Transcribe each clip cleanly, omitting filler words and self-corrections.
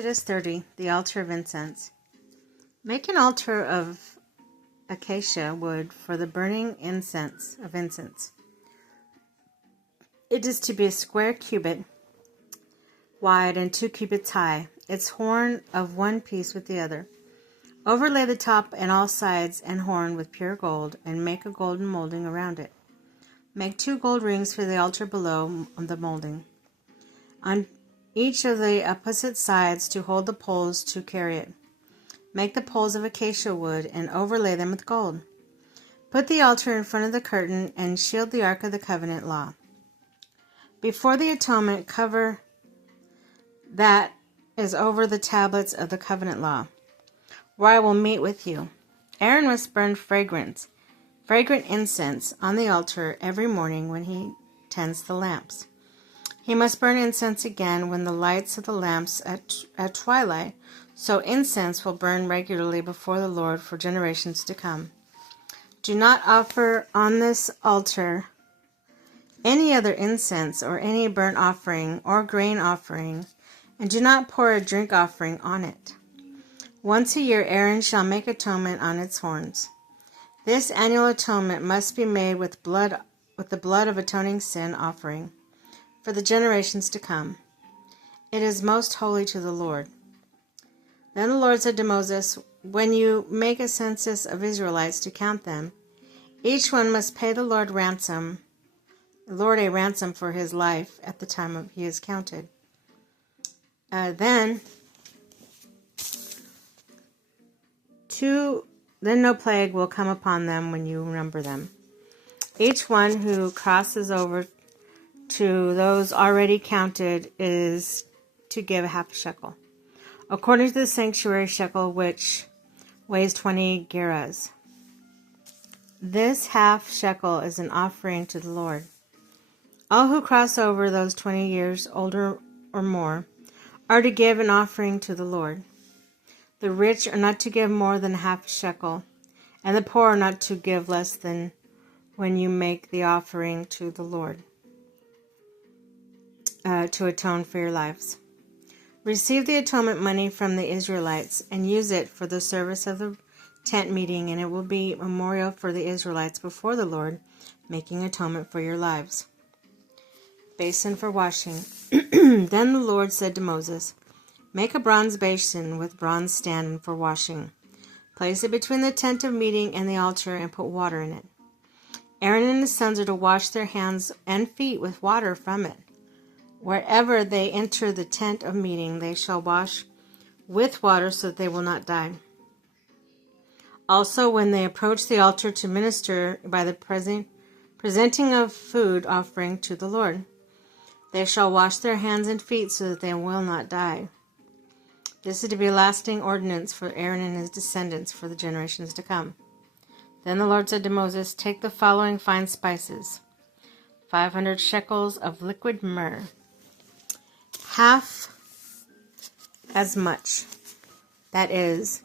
Exodus 30, the altar of incense. Make an altar of acacia wood for the burning incense of incense. It is to be a square cubit wide and 2 cubits high, its horn of one piece with the other. Overlay the top and all sides and horn with pure gold, and make a golden molding around it. Make 2 gold rings for the altar below the molding, on each of the opposite sides to hold the poles to carry it. Make the poles of acacia wood and overlay them with gold. Put the altar in front of the curtain and shield the Ark of the Covenant law. Before the atonement, cover that is over the tablets of the covenant law, where I will meet with you. Aaron must burn fragrant incense on the altar every morning when he tends the lamps. He must burn incense again when the lights of the lamps at twilight, so incense will burn regularly before the Lord for generations to come. Do not offer on this altar any other incense or any burnt offering or grain offering, and do not pour a drink offering on it. Once a year Aaron shall make atonement on its horns. This annual atonement must be made with the blood of atoning sin offering for the generations to come. It is most holy to the Lord. Then the Lord said to Moses, when you make a census of Israelites to count them, each one must pay the Lord a ransom for his life at the time he is counted. Then no plague will come upon them when you number them. Each one who crosses over to those already counted is to give half a shekel, according to the sanctuary shekel, which weighs 20 gerahs. This half shekel is an offering to the Lord. All who cross over those 20 years older or more are to give an offering to the Lord. The rich are not to give more than half a shekel, and the poor are not to give less than when you make the offering to the Lord, to atone for your lives. Receive the atonement money from the Israelites and use it for the service of the tent meeting, and it will be a memorial for the Israelites before the Lord, making atonement for your lives. Basin for washing. Then the Lord said to Moses, make a bronze basin with bronze stand for washing. Place it between the tent of meeting and the altar and put water in it. Aaron and his sons are to wash their hands and feet with water from it. Wherever they enter the tent of meeting, they shall wash with water so that they will not die. Also, when they approach the altar to minister by the presenting of food offering to the Lord, they shall wash their hands and feet so that they will not die. This is to be a lasting ordinance for Aaron and his descendants for the generations to come. Then the Lord said to Moses, take the following fine spices: 500 shekels of liquid myrrh, half as much, that is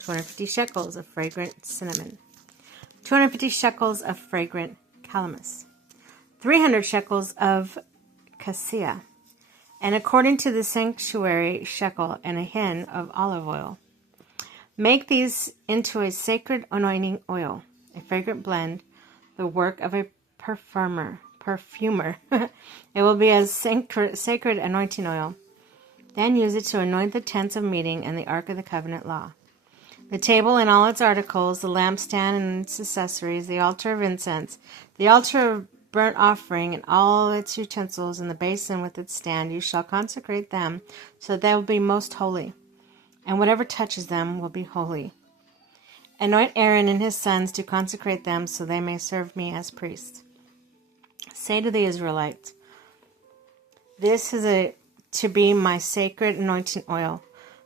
250 shekels of fragrant cinnamon, 250 shekels of fragrant calamus, 300 shekels of cassia, and according to the sanctuary shekel, and a hin of olive oil. Make these into a sacred anointing oil, a fragrant blend, the work of a perfumer. It will be a sacred anointing oil. Then use it to anoint the tents of meeting and the Ark of the Covenant law, the table and all its articles, the lampstand and its accessories, the altar of incense, the altar of burnt offering and all its utensils, and the basin with its stand. You shall consecrate them so that they will be most holy, and whatever touches them will be holy. Anoint Aaron and his sons to consecrate them so they may serve me as priests. Say to the Israelites, this is to be my sacred anointing oil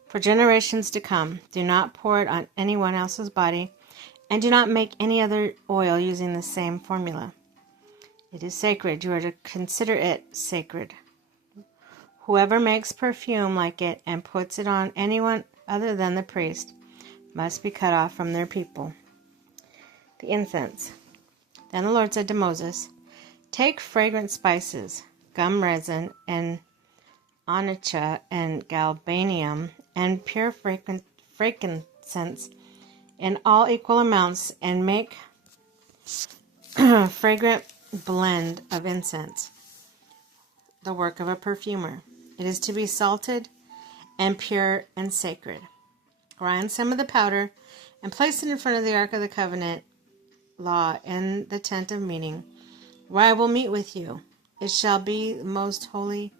for generations to come. Do not pour it on anyone else's body, and do not make any other oil using the same formula. It is sacred. You are to consider it sacred. Whoever makes perfume like it and puts it on anyone other than the priest must be cut off from their people. The incense. Then the Lord said to Moses, take fragrant spices, gum resin, and onycha, and galbanum, and pure frankincense in all equal amounts, and make a fragrant blend of incense, the work of a perfumer. It is to be salted and pure and sacred. Grind some of the powder and place it in front of the Ark of the Covenant law in the tent of meeting, where I will meet with you. It shall be most holy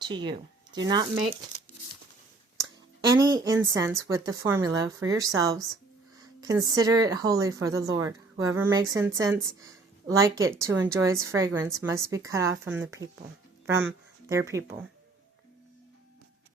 to you. Do not make any incense with the formula for yourselves. Consider it holy for the Lord. Whoever makes incense like it to enjoy its fragrance must be cut off from their people.